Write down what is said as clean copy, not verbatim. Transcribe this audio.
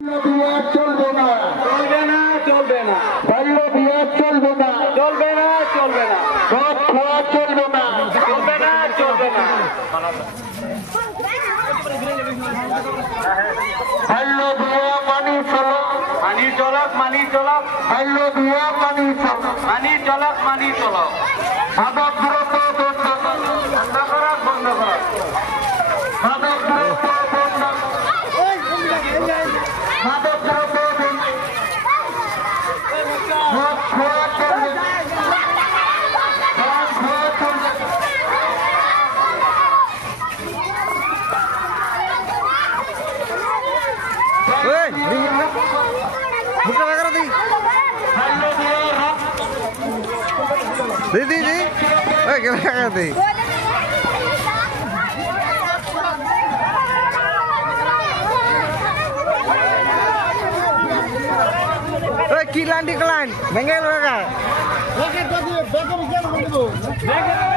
বিয়া চলবে না, চলবে না, চলবে না, বাল্য বিয়া চলবে না, চলবে না, চলবে না, মদ খাওয়া চলবে না, চলবে না, চলবে না, বাল্য বিয়া মানি চলো, মানি চলক, মানি চলক, বাল্য বিয়া মানি চলো, মানি চলক, মানি চলক, মাদক দ্রব্য বন্ধ, বন্ধ করা, বন্ধ করা, মাদক দ্রব্য বন্ধ, মাদক দ্রব্য বন্ধ, মদ খাওয়া চলবে না, মদ খাওয়া চলবে না। Kilan di kelan, bengkel mereka. Bagaimana?